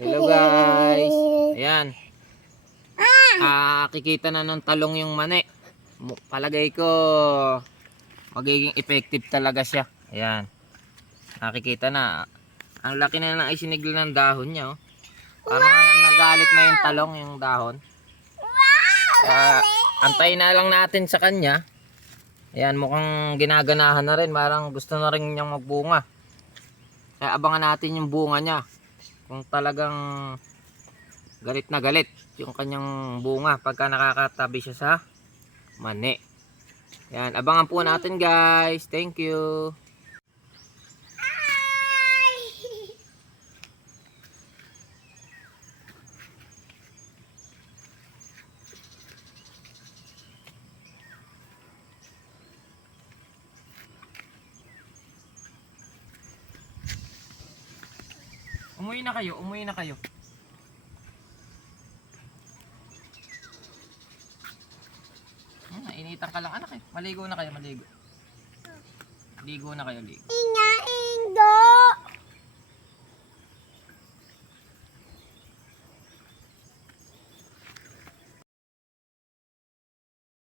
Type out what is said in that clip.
Hello guys. Ayan. Kikita na ng talong yung mani. Palagay ko magiging effective talaga siya. Ayan. Nakikita na. Ang laki na ng isinigil ng dahon niya. Oh. Parang nagalit na yung talong yung dahon. Antayin na lang natin sa kanya. Ayan, mukhang ginaganahan na rin. Parang gusto na rin niyang magbunga. Kaya abangan natin yung bunga niya. Kung talagang galit na galit yung kanyang bunga pagka nakakatabi siya sa mani. Yan, abangan po natin guys. Thank you. Umuwi na kayo, umuwi na kayo. Nainitan ka lang anak eh. Maligo na kayo, maligo. Ligo na kayo, ligo.